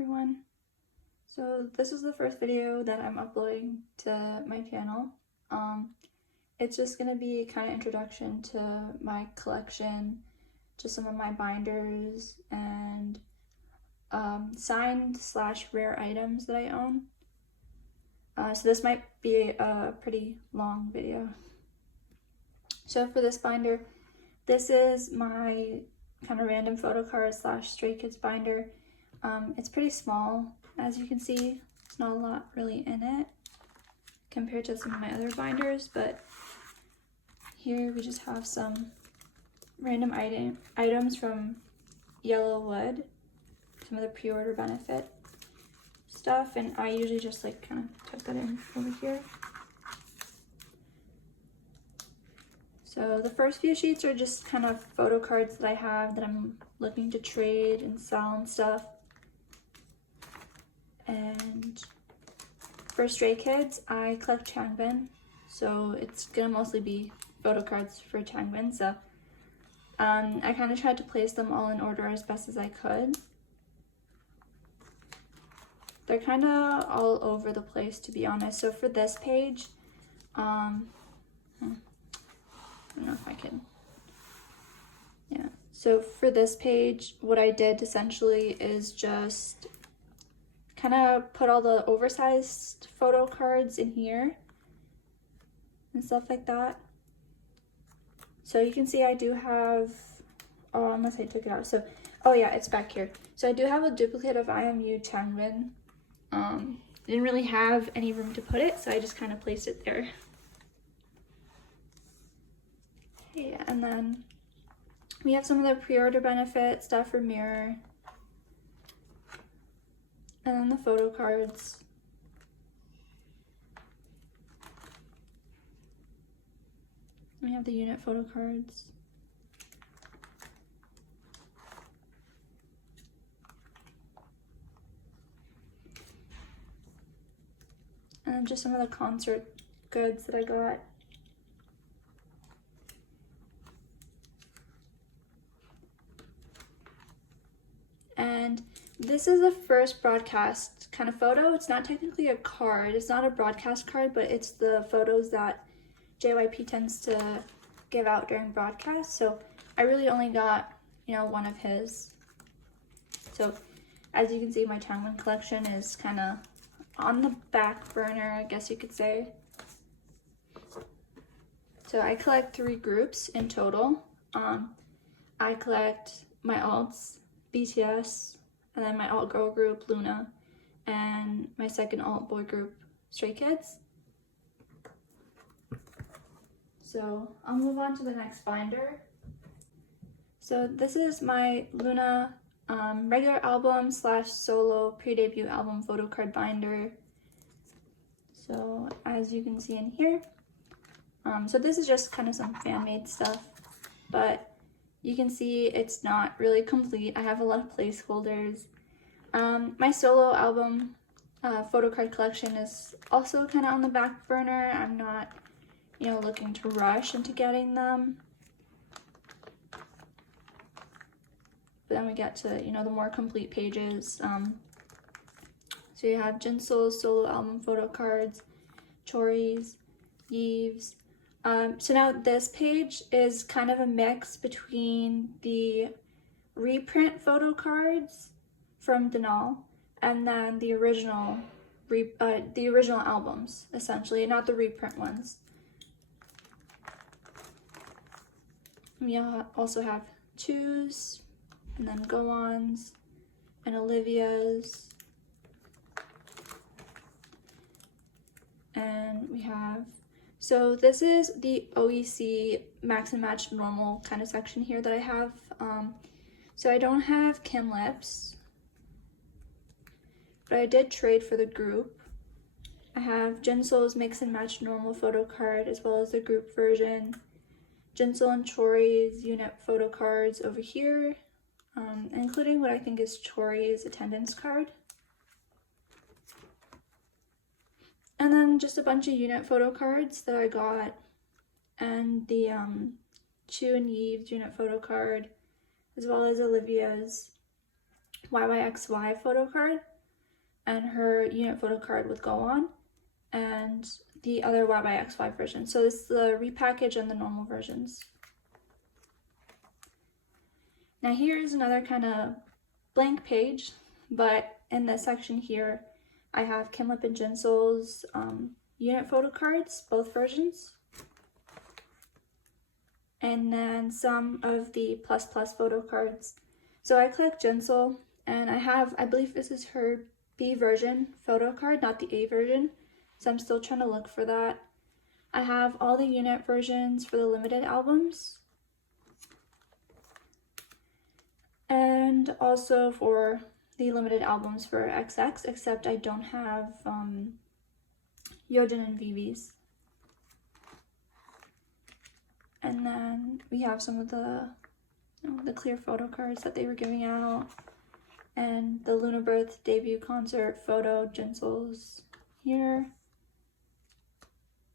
everyone. So this is the first video that I'm uploading to my channel. It's just gonna be kind of introduction to my collection, to some of my binders and signed/rare items that I own. So this might be a pretty long video. So for this binder, this is my kind of random Photocards/Stray Kids binder. It's pretty small, as you can see. There's not a lot really in it compared to some of my other binders, but here we just have some random items from Yellow Wood, some of the pre-order benefit stuff, and I usually just like kind of tuck that in over here. So the first few sheets are just kind of photo cards that I have that I'm looking to trade and sell and stuff. And for Stray Kids, I collect Changbin, so it's gonna mostly be photo cards for Changbin. So I kind of tried to place them all in order as best as I could. They're kind of all over the place, to be honest. So for this page, I don't know if I can, yeah. So for this page, what I did essentially is just kind of put all the oversized photo cards in here and stuff like that. So you can see I do have, oh, unless I took it out. So, oh yeah, it's back here. So I do have a duplicate of IMU Changbin. Didn't really have any room to put it, so I just kind of placed it there. Okay, and then we have some of the pre-order benefit stuff for Mirror. And then the photo cards. We have the unit photo cards. And then just some of the concert goods that I got. And this is the first broadcast kind of photo. It's not technically a card. It's not a broadcast card, but it's the photos that JYP tends to give out during broadcasts. So I really only got, one of his. So as you can see, my Changbin collection is kind of on the back burner, I guess you could say. So I collect 3 groups in total. I collect my alts, BTS, and then my alt girl group, Loona, and my second alt boy group, Stray Kids. So I'll move on to the next binder. So this is my Loona regular album / solo pre-debut album photo card binder. So as you can see in here, so this is just kind of some fan-made stuff, but you can see it's not really complete. I have a lot of placeholders. My solo album photo card collection is also kind of on the back burner. I'm not, looking to rush into getting them. But then we get to, the more complete pages. So you have Jinsoul's solo album photo cards, Chori's, Yeve's. So now this page is kind of a mix between the reprint photo cards from Denal and then the original albums, essentially, not the reprint ones. We also have Choose, and then Go-Ons, and Olivia's. And we have, so this is the OEC Max and Match Normal kind of section here that I have. So I don't have Kim Lips, but I did trade for the group. I have Jinsoul's Mix and Match Normal photo card as well as the group version. Jinsoul and Chori's unit photo cards over here, including what I think is Chori's attendance card. And then just a bunch of unit photo cards that I got, and the Chu and Yeve's unit photo card, as well as Olivia's YYXY photo card. and her unit photo card would go on, and the other Y/X5 version. So this is the repackaged and the normal versions. Now here is another kind of blank page, but in this section here, I have Kim Lip and Jinsoul's unit photo cards, both versions. And then some of the plus photo cards. So I clicked Jinsoul, and I believe this is her B version photo card, not the A version. So I'm still trying to look for that. I have all the unit versions for the limited albums. And also for the limited albums for XX, except I don't have Yeojin and Vivi's. And then we have some of the clear photo cards that they were giving out, and the Loona Birth debut concert photo, Jinsoul's here,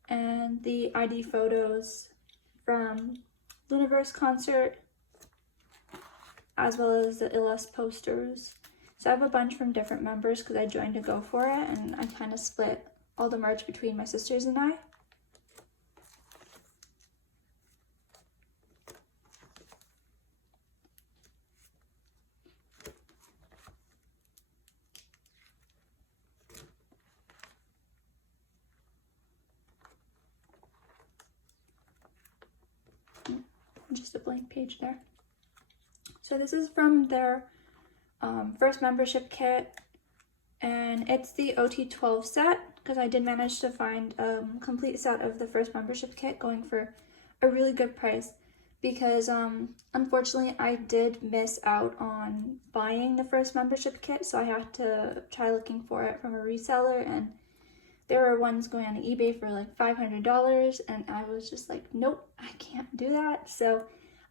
and the ID photos from Loonaverse concert, as well as the Illus posters. So I have a bunch from different members because I joined to go for it, and I kind of split all the merch between my sisters and I. Just a blank page there. So this is from their first membership kit, and it's the OT12 set, because I did manage to find a complete set of the first membership kit going for a really good price, because unfortunately I did miss out on buying the first membership kit, so I had to try looking for it from a reseller, and there were ones going on eBay for like $500, and I was just like, nope, I can't do that. So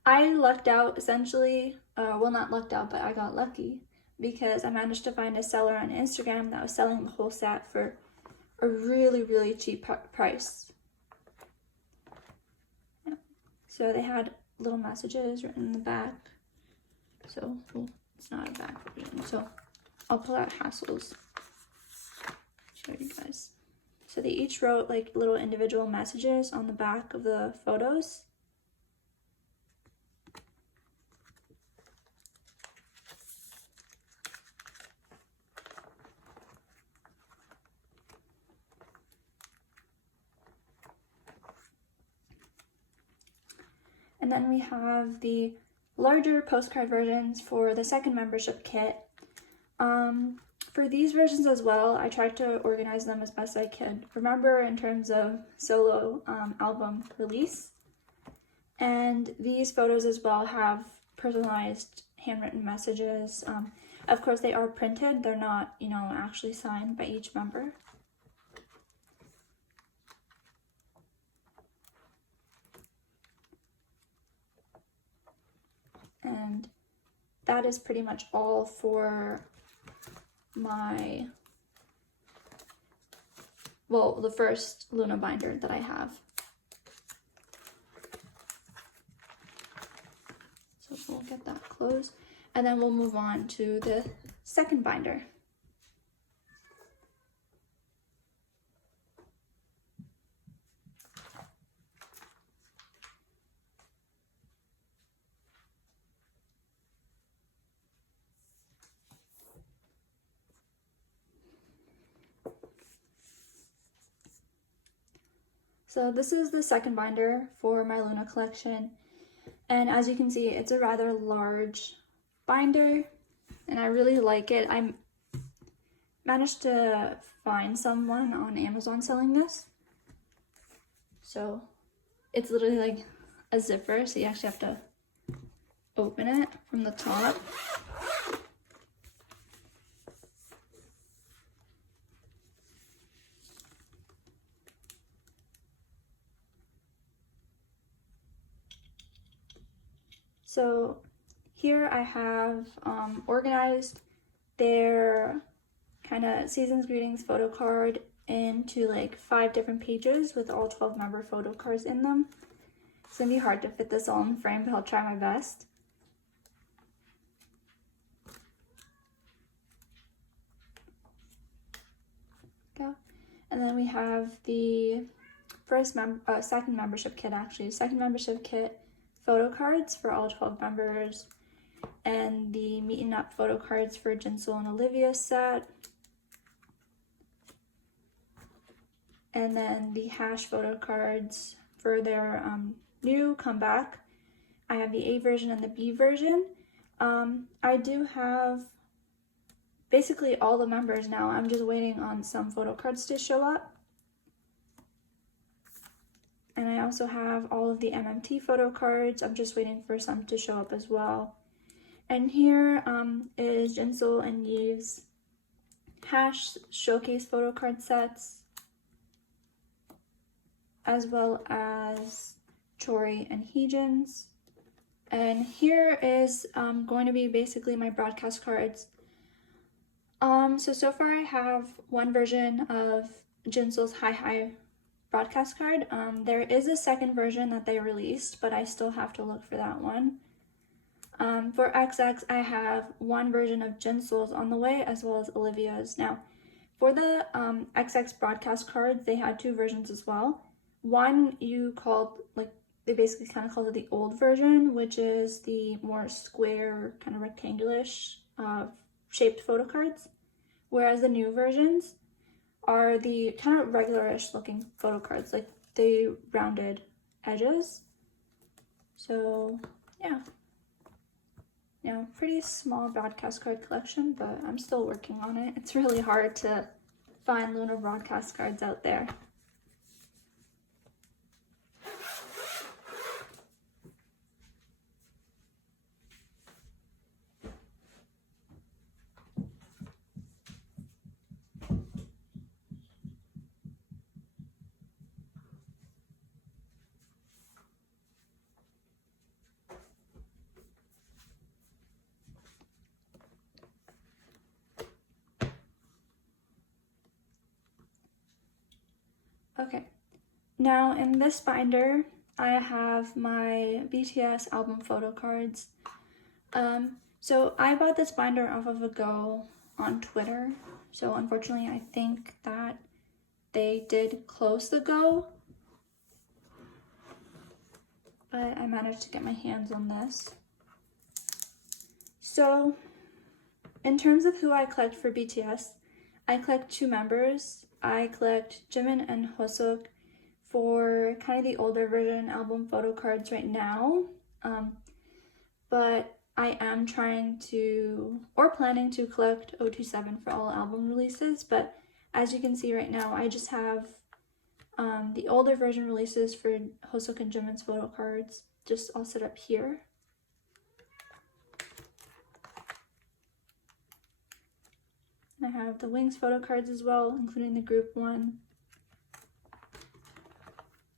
I lucked out essentially, well, not lucked out, but I got lucky, because I managed to find a seller on Instagram that was selling the whole set for a really, really cheap price. Yeah. So they had little messages written in the back. So, well, it's not a back version. So I'll pull out Hassel's, show you guys. So they each wrote like little individual messages on the back of the photos. And then we have the larger postcard versions for the second membership kit. For these versions as well, I tried to organize them as best I could remember in terms of solo album release. And these photos as well have personalized handwritten messages. Of course, they are printed. They're not, actually signed by each member. And that is pretty much all for the first Loona binder that I have. So we'll get that closed, and then we'll move on to the second binder. So this is the second binder for my Loona collection, and as you can see, it's a rather large binder, and I really like it. I managed to find someone on Amazon selling this. So it's literally like a zipper, so you actually have to open it from the top. So here I have organized their kind of season's greetings photo card into like 5 different pages with all 12 member photo cards in them. It's gonna be hard to fit this all in the frame, but I'll try my best. And then we have the second membership kit, actually. Second membership kit photo cards for all 12 members. And the Meeting Up photo cards for Jinsol and Olivia set. And then the hash photo cards for their new comeback. I have the A version and the B version. I do have basically all the members now. I'm just waiting on some photo cards to show up. And I also have all of the MMT photo cards. I'm just waiting for some to show up as well. And here is Jinsol and Yeve's hash showcase photo card sets, as well as Chori and Heejin's. And here is going to be basically my broadcast cards. So far I have one version of Jinsol's Hi Hi broadcast card. There is a second version that they released, but I still have to look for that one. For XX, I have one version of Jinsol's on the way, as well as Olivia's. Now, for the XX broadcast cards, they had two versions as well. One they basically kind of called it the old version, which is the more square, kind of rectangular-ish shaped photo cards, whereas the new versions are the kind of regular-ish looking photo cards, like the rounded edges. So yeah, pretty small broadcast card collection, but I'm still working on it. It's really hard to find Loona broadcast cards out there. Okay, now in this binder, I have my BTS album photo cards. So I bought this binder off of a Go on Twitter. So unfortunately, I think that they did close the Go, but I managed to get my hands on this. So in terms of who I collect for BTS, I collect two members. I collect Jimin and Hoseok for kind of the older version album photo cards right now. But I am trying to, or planning to, collect 027 for all album releases. But as you can see right now, I just have the older version releases for Hoseok and Jimin's photo cards just all set up here. I have the Wings photo cards as well, including the group one.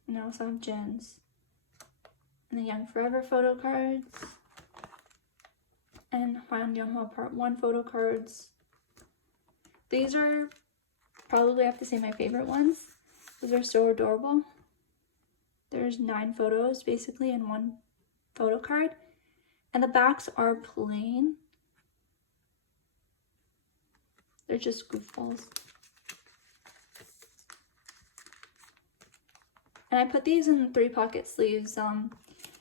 And I also have Jin's. And the Young Forever photo cards. And Hwan Younghwa Part 1 photo cards. These are probably, I have to say, my favorite ones. Those are so adorable. There's 9 photos basically in one photo card. And the backs are plain. They're just goofballs. And I put these in 3-pocket sleeves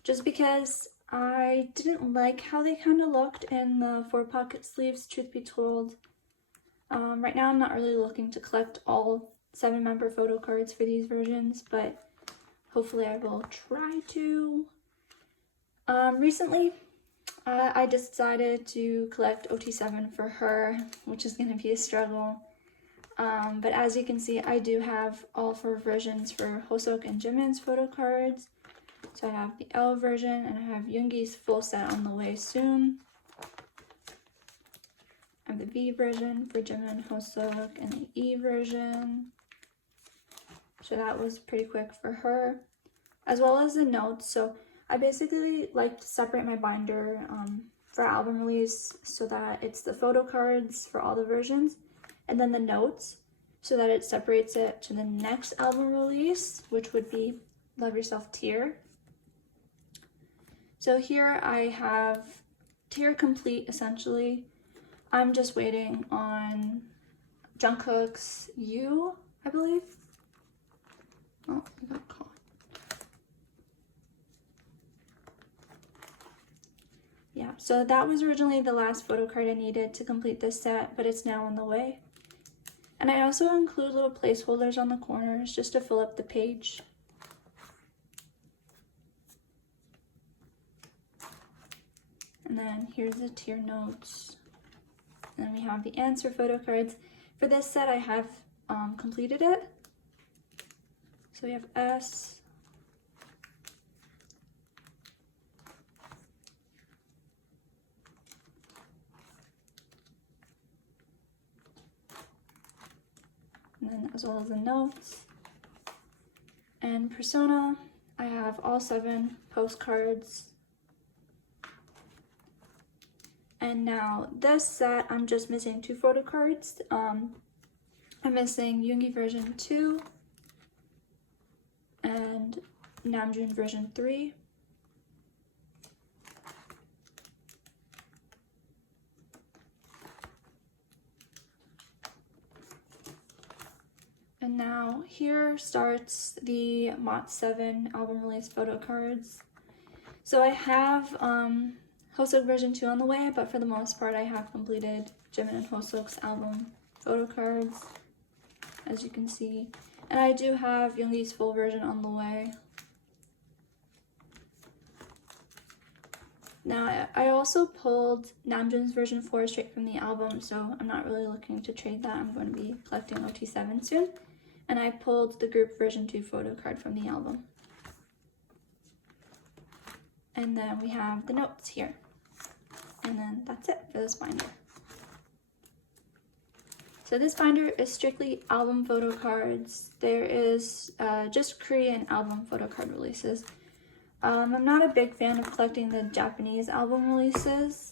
just because I didn't like how they kind of looked in the 4-pocket sleeves, truth be told. Right now I'm not really looking to collect all 7-member photo cards for these versions, but hopefully I will try to. Recently, I decided to collect OT7 for her, which is going to be a struggle. But as you can see, I do have all 4 versions for Hoseok and Jimin's photo cards. So I have the L version, and I have Yoongi's full set on the way soon. I have the V version for Jimin and Hoseok, and the E version. So that was pretty quick for her. As well as the notes. So I basically like to separate my binder for album release so that it's the photo cards for all the versions and then the notes so that it separates it to the next album release, which would be Love Yourself Tier. So here I have tier complete essentially. I'm just waiting on Jungkook's You. I believe. Oh, I got caught. Yeah, so that was originally the last photo card I needed to complete this set, but it's now on the way. And I also include little placeholders on the corners just to fill up the page. And then here's the tier notes. And then we have the answer photo cards. For this set, I have completed it. So we have S, and then as well as the notes. And persona, I have all 7 postcards. And now this set, I'm just missing 2 photo cards. I'm missing Yoongi version 2 and Namjoon version 3. And now here starts the Mott 7 album release photo cards. So I have Hoseok version 2 on the way, but for the most part I have completed Jimin and Hoseok's album photo cards, as you can see. And I do have Yoongi's full version on the way. Now, I also pulled Namjoon's version 4 straight from the album, so I'm not really looking to trade that. I'm going to be collecting OT7 soon. And I pulled the group version 2 photo card from the album. And then we have the notes here. And then that's it for this binder. So this binder is strictly album photo cards. There is just Korean album photo card releases. I'm not a big fan of collecting the Japanese album releases.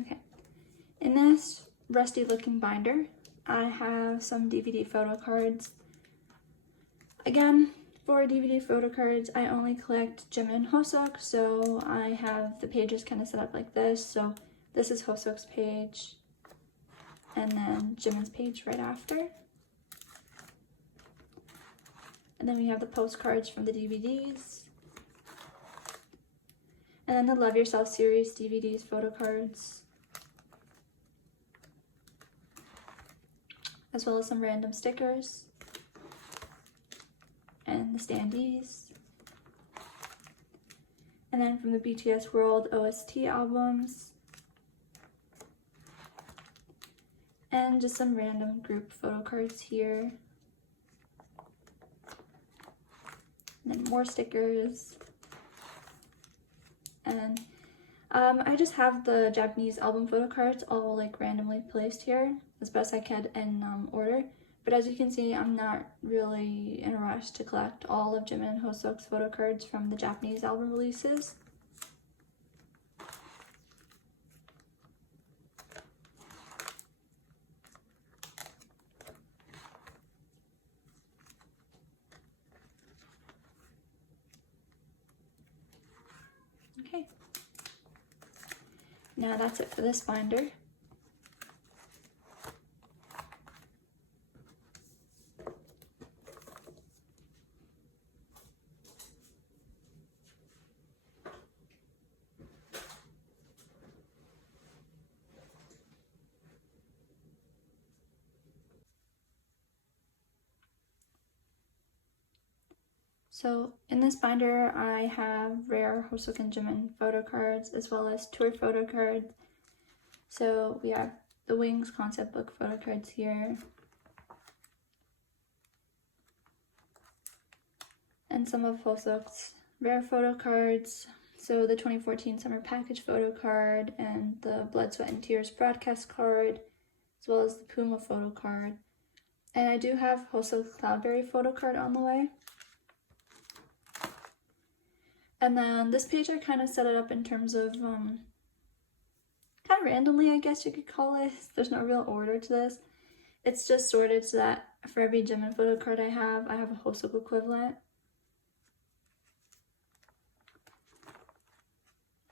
Okay, in this rusty looking binder, I have some DVD photo cards. Again, for DVD photo cards, I only collect Jimin and Hoseok, so I have the pages kind of set up like this. So this is Hoseok's page, and then Jimin's page right after. And then we have the postcards from the DVDs. And then the Love Yourself series DVDs photo cards. As well as some random stickers. And the standees. And then from the BTS World OST albums. And just some random group photo cards here. And then more stickers. And I just have the Japanese album photo cards all like randomly placed here as best I can in order. But as you can see, I'm not really in a rush to collect all of Jimin and Hoseok's photo cards from the Japanese album releases. Okay. Now that's it for this binder. So in this binder, I have rare Hoseok and Jimin photo cards as well as tour photo cards. So we have the Wings concept book photo cards here. And some of Hoseok's rare photo cards. So the 2014 summer package photo card and the Blood, Sweat, and Tears broadcast card, as well as the Puma photo card. And I do have Hoseok's Cloudberry photo card on the way. And then this page, I kind of set it up in terms of, kind of randomly, I guess you could call it. There's no real order to this. It's just sorted so that for every Jimin photo card I have a Hoseok equivalent.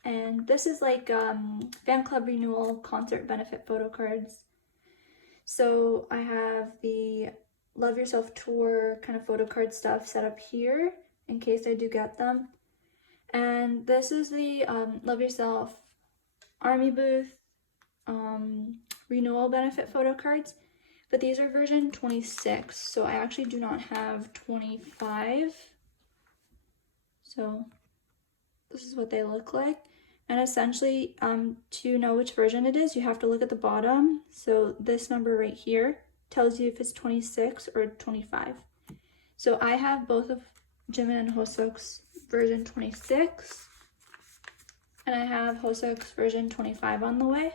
And this is like fan club renewal concert benefit photo cards. So I have the Love Yourself tour kind of photo card stuff set up here in case I do get them. And this is the Love Yourself Army Booth renewal benefit photo cards. But these are version 26, so I actually do not have 25. So this is what they look like. And essentially, to know which version it is, you have to look at the bottom. So this number right here tells you if it's 26 or 25. So I have both of Jimin and Hoseok's version 26. And I have Hoseok's version 25 on the way.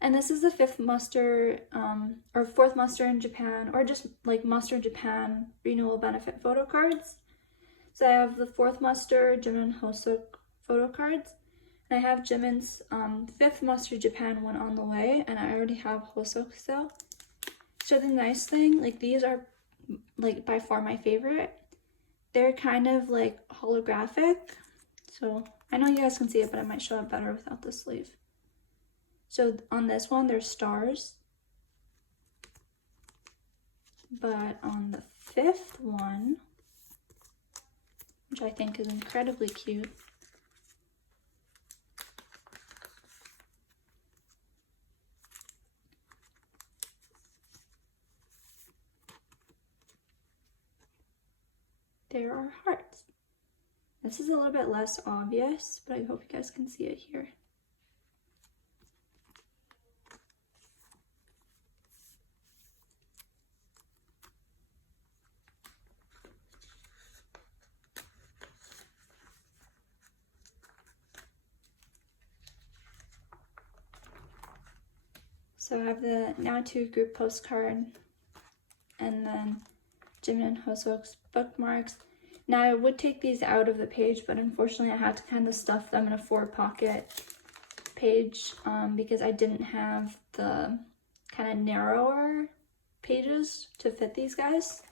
And this is the 5th muster, or 4th muster in Japan, or just like muster Japan renewal benefit photo cards. So I have the 4th muster Jimin and Hoseok photo cards. And I have Jimin's 5th muster Japan one on the way, and I already have Hoseok still. So the nice thing, like these are like by far my favorite. They're kind of like holographic. So I know you guys can see it, but it might show up better without the sleeve. So on this one, there's stars. But on the 5th one, which I think is incredibly cute, there are hearts. This is a little bit less obvious, but I hope you guys can see it here. So I have the Now 2 group postcard, and then Jimin and Hoseok's bookmarks. Now I would take these out of the page, but unfortunately I had to kind of stuff them in a 4-pocket page because I didn't have the kind of narrower pages to fit these guys.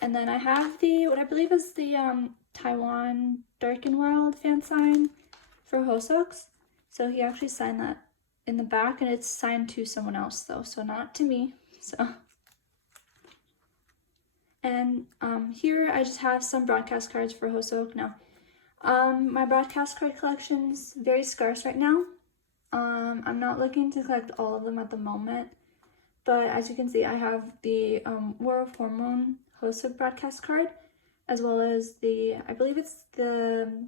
And then I have the, what I believe is the Taiwan Darken World fan sign for Hoseok's. So he actually signed that in the back, and it's signed to someone else though, so not to me. So, and here I just have some broadcast cards for Hoseok. Now, my broadcast card collection's very scarce right now. I'm not looking to collect all of them at the moment, but as you can see, I have the War of Hormone Hoseok broadcast card, as well as the, I believe it's the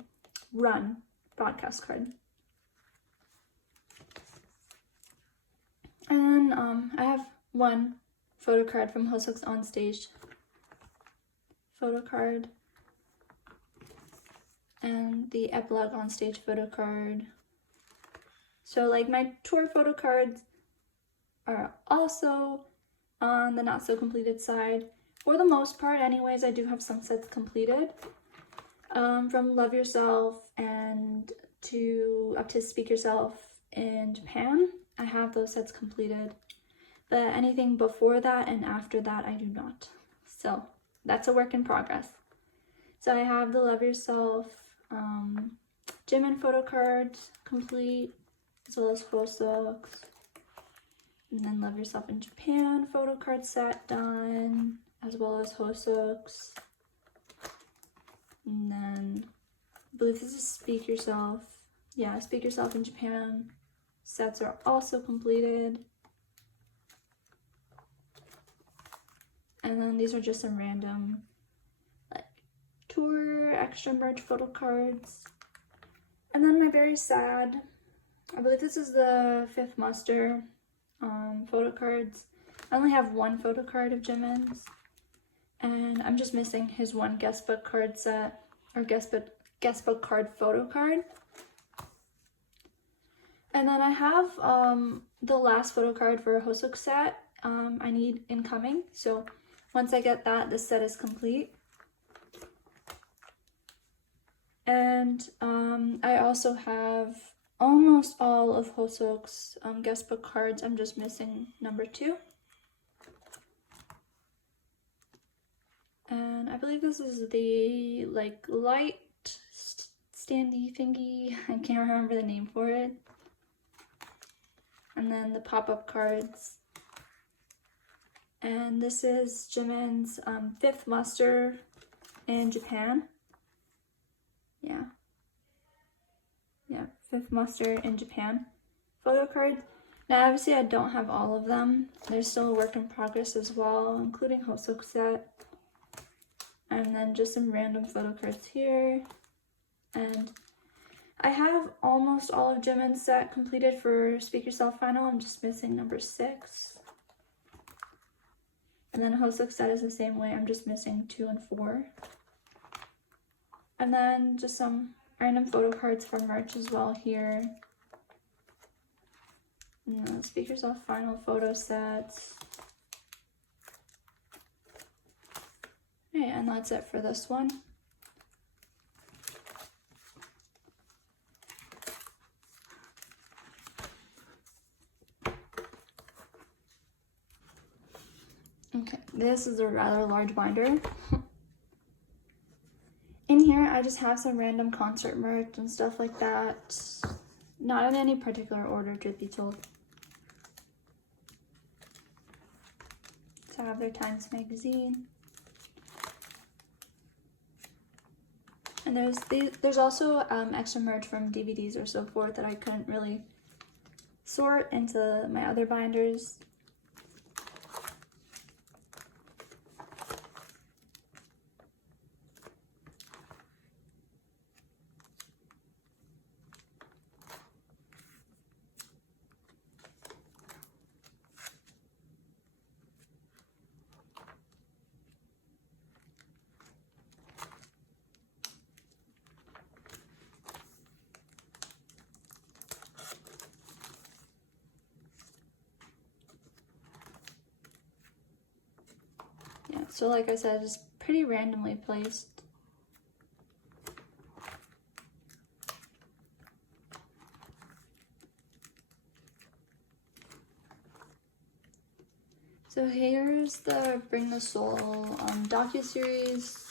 Run broadcast card. And I have one photo card from Hoseok's Onstage photo card, and the Epilogue Onstage photo card. So like my tour photo cards are also on the not so completed side. For the most part anyways, I do have some sets completed. From Love Yourself and to up to Speak Yourself in Japan, I have those sets completed, but anything before that and after that I do not. So that's a work in progress. So I have the Love Yourself Jimin photo cards complete, as well as Hoseok's, and then Love Yourself in Japan photo card set done, as well as Hoseok's. And then I believe this is Speak Yourself. Yeah, Speak Yourself in Japan sets are also completed. And then these are just some random like tour extra merch photo cards. And then my very sad, I believe this is the 5th muster photo cards. I only have one photo card of Jimin's, and I'm just missing his one guest book card set, or guest book card photo card. And then I have the last photo card for a Hoseok set I need incoming. So once I get that, this set is complete. And I also have almost all of Hoseok's guest book cards. I'm just missing number 2. And I believe this is the like light standy thingy. I can't remember the name for it. And then the pop-up cards. And this is Jimin's 5th muster in Japan. Yeah, 5th muster in Japan photo cards. Now obviously I don't have all of them. There's still a work in progress as well, including Hoseok set. And then just some random photo cards here. And I have almost all of Jimin's set completed for Speak Yourself Final. I'm just missing number 6. And then Hoseok set is the same way. I'm just missing 2 and 4. And then just some random photo cards for merch as well here. And then Speak Yourself Final photo sets. Okay, and that's it for this one. Okay, this is a rather large binder. In here, I just have some random concert merch and stuff like that. Not in any particular order, truth be told. So I have their Times magazine. And there's also extra merch from DVDs or so forth that I couldn't really sort into my other binders. Yeah, so like I said, it's pretty randomly placed. So here's the Bring the Soul docuseries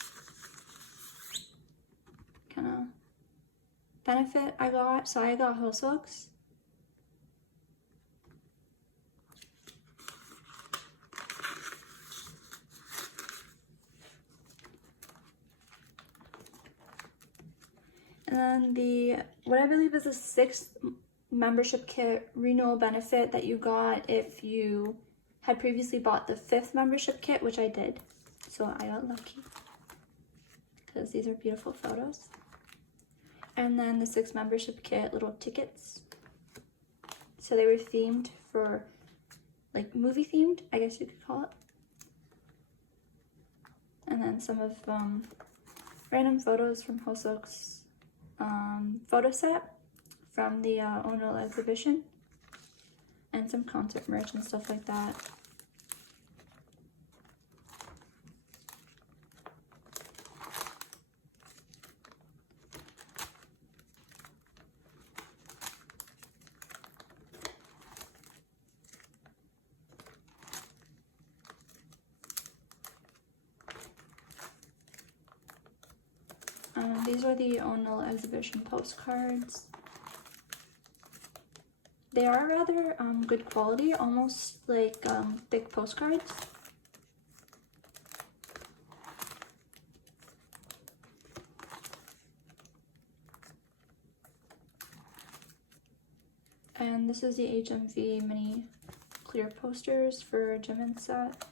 kind of benefit I got. So I got Hoseok's. And then what I believe is the 6th membership kit renewal benefit that you got if you had previously bought the 5th membership kit, which I did. So I got lucky because these are beautiful photos. And then the 6th membership kit little tickets. So they were themed for, like, movie themed, I guess you could call it. And then some of random photos from Hoseok's photo set from the Ono exhibition, and some concert merch and stuff like that. These are the Ono exhibition postcards. They are rather good quality, almost like thick postcards. And this is the HMV mini clear posters for Jimin's set.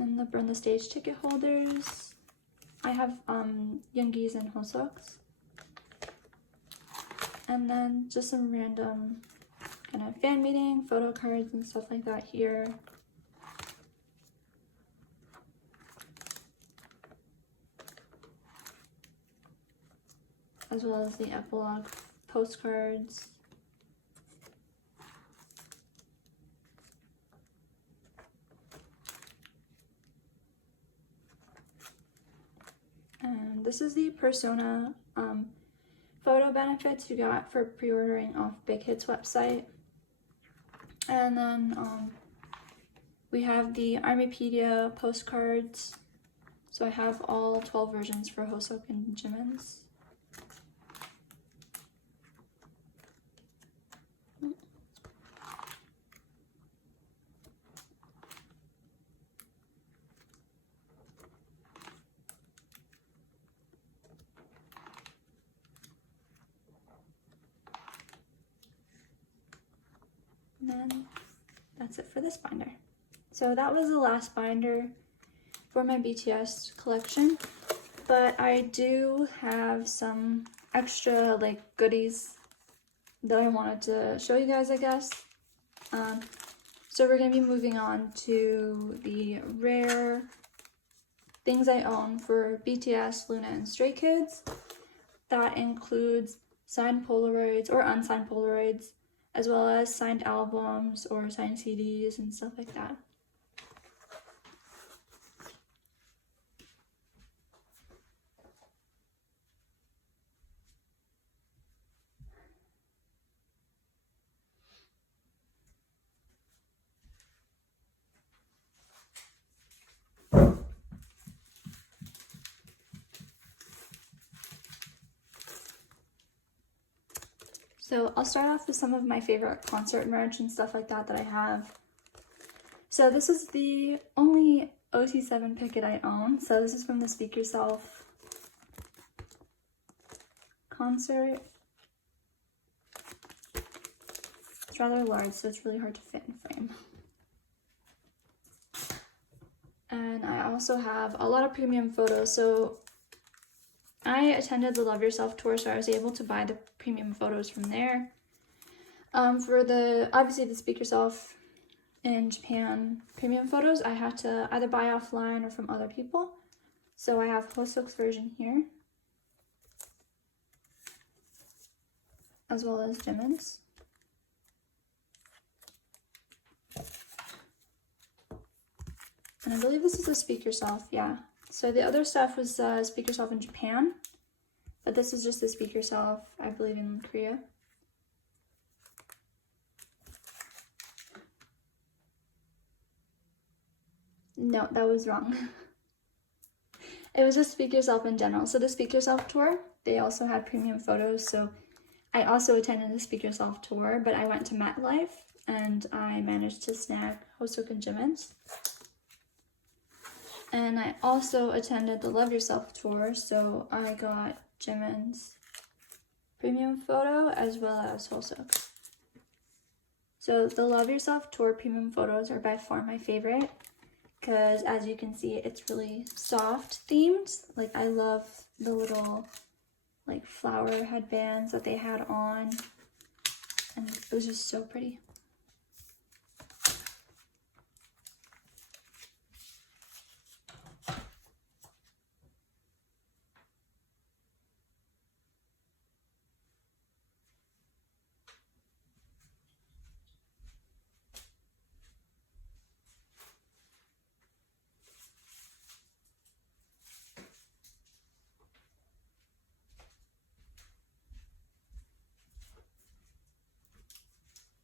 And the Burn the Stage ticket holders. I have Yoongi's and Hoseok's. And then just some random kind of fan meeting, photo cards and stuff like that here. As well as the epilogue postcards. this is the Persona photo benefits you got for pre-ordering off Big Hit's website. And then we have the Armypedia postcards. So I have all 12 versions for Hoseok and Jimin's. And then that's it for this binder. So that was the last binder for my BTS collection, but I do have some extra like goodies that I wanted to show you guys, I guess. So we're gonna be moving on to the rare things I own for BTS, Loona, and Stray Kids. That includes signed Polaroids or unsigned Polaroids, as well as signed albums or signed CDs and stuff like that. So I'll start off with some of my favorite concert merch and stuff like that I have. So this is the only OT7 Picket I own. So this is from the Speak Yourself concert. It's rather large, so it's really hard to fit in frame. And I also have a lot of premium photos. So I attended the Love Yourself tour, so I was able to buy the premium photos from there. For the, obviously the Speak Yourself in Japan premium photos, I had to either buy offline or from other people. So I have Hoseok's version here, as well as Jimin's. And I believe this is a Speak Yourself, yeah. So the other stuff was Speak Yourself in Japan, but this is just the Speak Yourself, I believe, in Korea. No, that was wrong. It was just Speak Yourself in general. So the Speak Yourself tour, they also had premium photos. So I also attended the Speak Yourself tour, but I went to MetLife and I managed to snag Hoseok and Jimin's. And I also attended the Love Yourself tour, so I got Jimin's premium photo as well as Hoseok. So the Love Yourself tour premium photos are by far my favorite, because as you can see, it's really soft themed. Like, I love the little like flower headbands that they had on, and it was just so pretty.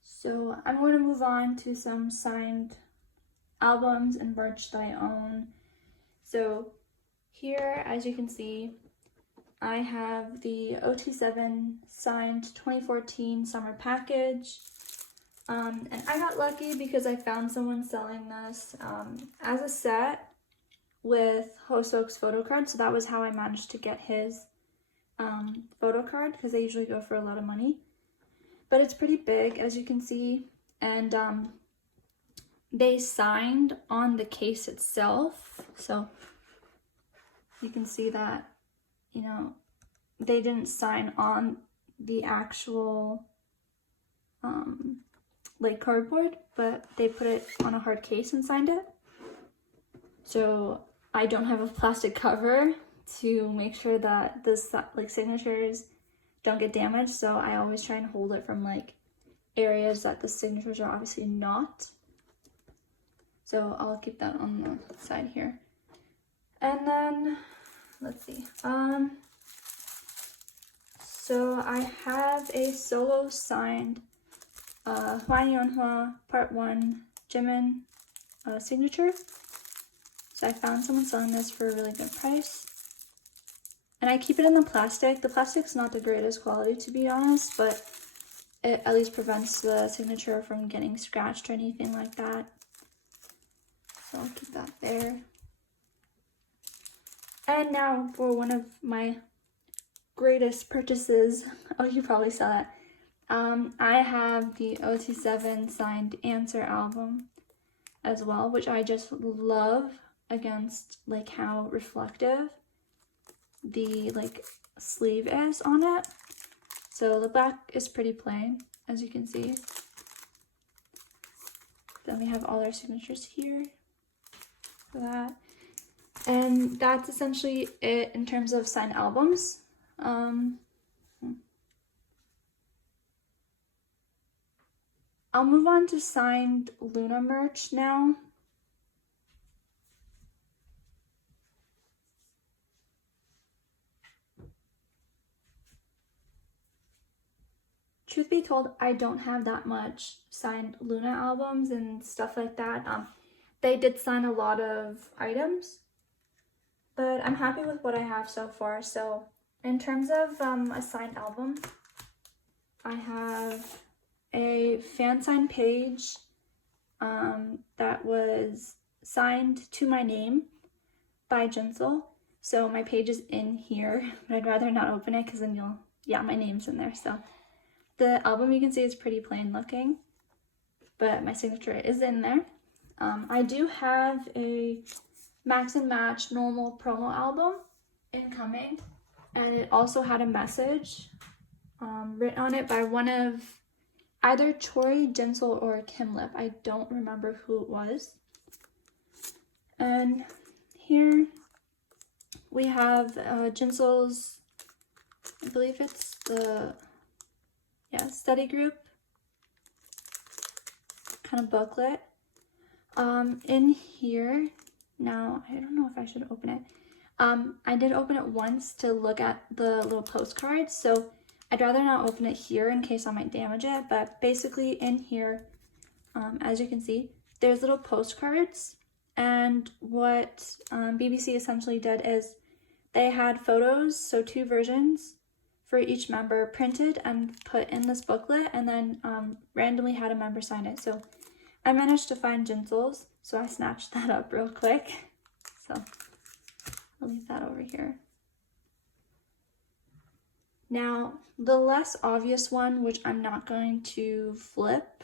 So I'm going to move on to some signed albums and merch that I own. So here, as you can see, I have the OT7 signed 2014 summer package. And I got lucky because I found someone selling this as a set with Hoseok's photo card. So that was how I managed to get his photo card, because they usually go for a lot of money. But it's pretty big, as you can see, and they signed on the case itself, so you can see that, you know, they didn't sign on the actual like cardboard, but they put it on a hard case and signed it. So I don't have a plastic cover to make sure that this like signatures don't get damaged, so I always try and hold it from like areas that the signatures are obviously not. So I'll keep that on the side here. And then let's see. So I have a solo signed Hua Yeonhua Part 1 Jimin signature. So I found someone selling this for a really good price. And I keep it in the plastic. The plastic's not the greatest quality, to be honest, but it at least prevents the signature from getting scratched or anything like that. So I'll keep that there. And now for one of my greatest purchases. Oh, you probably saw that. I have the OT7 signed Answer album as well, which I just love against like how reflective the like sleeve is on it. So the back is pretty plain, as you can see. Then we have all our signatures here for that. And that's essentially it in terms of signed albums. I'll move on to signed Loona merch now. Truth be told, I don't have that much signed Loona albums and stuff like that. They did sign a lot of items, but I'm happy with what I have so far. So in terms of a signed album, I have a fan sign page that was signed to my name by Jinsel. So my page is in here, but I'd rather not open it because then my name's in there. So the album, you can see, is pretty plain looking, but my signature is in there. I do have a Max and Match normal promo album incoming, and it also had a message written on it by one of either Tori, Jinsel, or Kim Lip. I don't remember who it was. And here we have Jinsel's, I believe it's the study group kind of booklet. In here, now I don't know if I should open it. I did open it once to look at the little postcards, so I'd rather not open it here in case I might damage it. But basically in here, as you can see, there's little postcards, and what BBC essentially did is they had photos, so 2 versions for each member, printed and put in this booklet, and then randomly had a member sign it. So I managed to find Jinsel's, so I snatched that up real quick. So I'll leave that over here. Now, the less obvious one, which I'm not going to flip,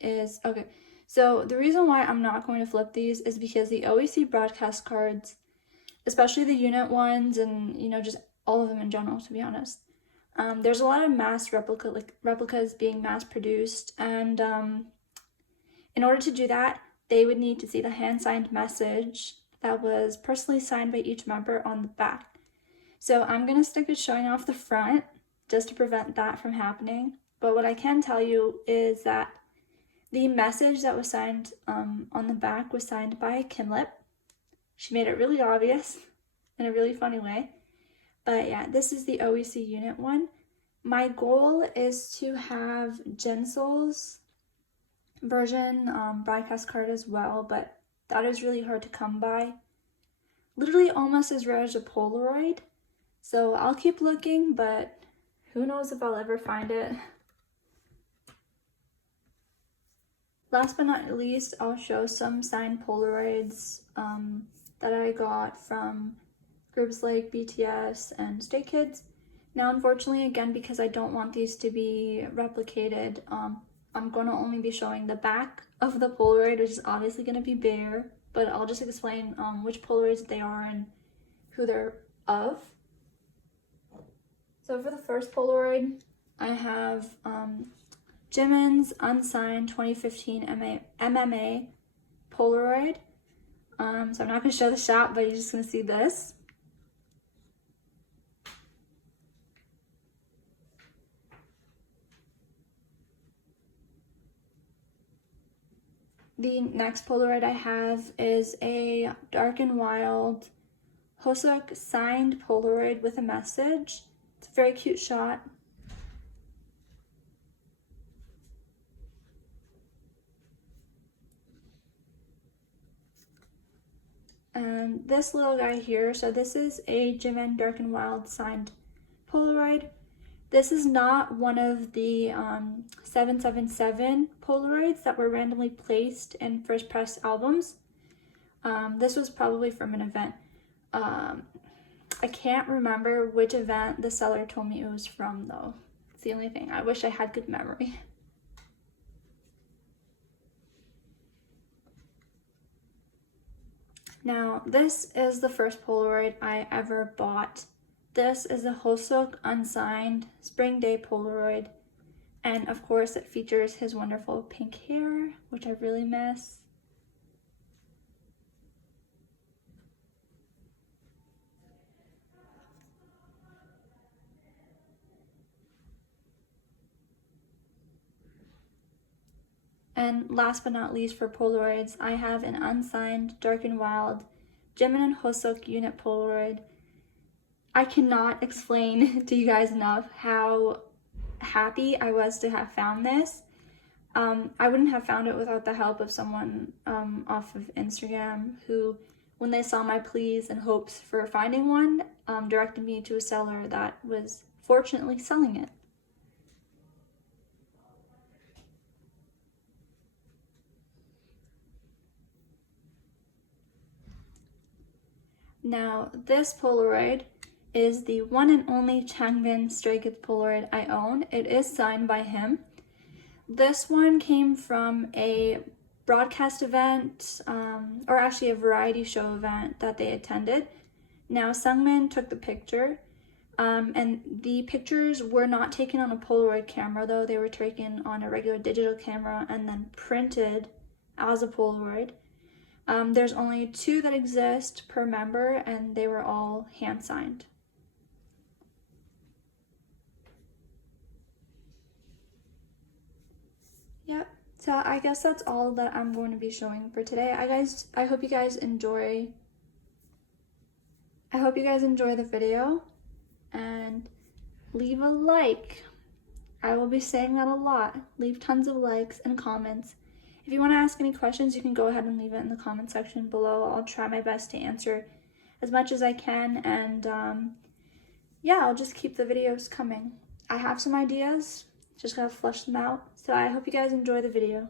is, okay, so the reason why I'm not going to flip these is because the OEC broadcast cards, especially the unit ones and, you know, just all of them in general, to be honest, there's a lot of mass replicas being mass produced, and in order to do that, they would need to see the hand-signed message that was personally signed by each member on the back. So I'm going to stick with showing off the front just to prevent that from happening. But what I can tell you is that the message that was signed on the back was signed by Kim Lip. She made it really obvious in a really funny way. But yeah, this is the OEC unit one. My goal is to have Jinsel's version broadcast card as well, but that is really hard to come by. Literally almost as rare as a Polaroid. So I'll keep looking, but who knows if I'll ever find it. Last but not least, I'll show some signed Polaroids that I got from groups like BTS and Stray Kids. Now, unfortunately, again, because I don't want these to be replicated, I'm going to only be showing the back of the Polaroid, which is obviously going to be bare, but I'll just explain which Polaroids they are and who they're of. So for the first Polaroid, I have Jimin's unsigned 2015 MMA Polaroid. So I'm not going to show the shot, but you're just going to see this. The next Polaroid I have is a Dark and Wild Hoseok signed Polaroid with a message. It's a very cute shot. And this little guy here, so this is a Jimin Dark and Wild signed Polaroid. This is not one of the 777 Polaroids that were randomly placed in first press albums. This was probably from an event. I can't remember which event the seller told me it was from though. It's the only thing. I wish I had good memory. Now, this is the first Polaroid I ever bought. This is a Hoseok unsigned Spring Day Polaroid. And of course, it features his wonderful pink hair, which I really miss. And last but not least for Polaroids, I have an unsigned Dark and Wild Jimin and Hoseok unit Polaroid. I cannot explain to you guys enough how happy I was to have found this. I wouldn't have found it without the help of someone off of Instagram who, when they saw my pleas and hopes for finding one, directed me to a seller that was fortunately selling it. Now, this Polaroid is the one and only Changbin Stray Kids Polaroid I own. It is signed by him. This one came from a broadcast event, or actually a variety show event that they attended. Now, Sungmin took the picture, and the pictures were not taken on a Polaroid camera, though they were taken on a regular digital camera and then printed as a Polaroid. There's only 2 that exist per member, and they were all hand-signed. Yep, so I guess that's all that I'm going to be showing for today. I hope you guys enjoy the video, and leave a like. I will be saying that a lot. Leave tons of likes and comments. If you want to ask any questions, you can go ahead and leave it in the comment section below. I'll try my best to answer as much as I can, and yeah, I'll just keep the videos coming. I have some ideas, just gotta flesh them out. So I hope you guys enjoy the video.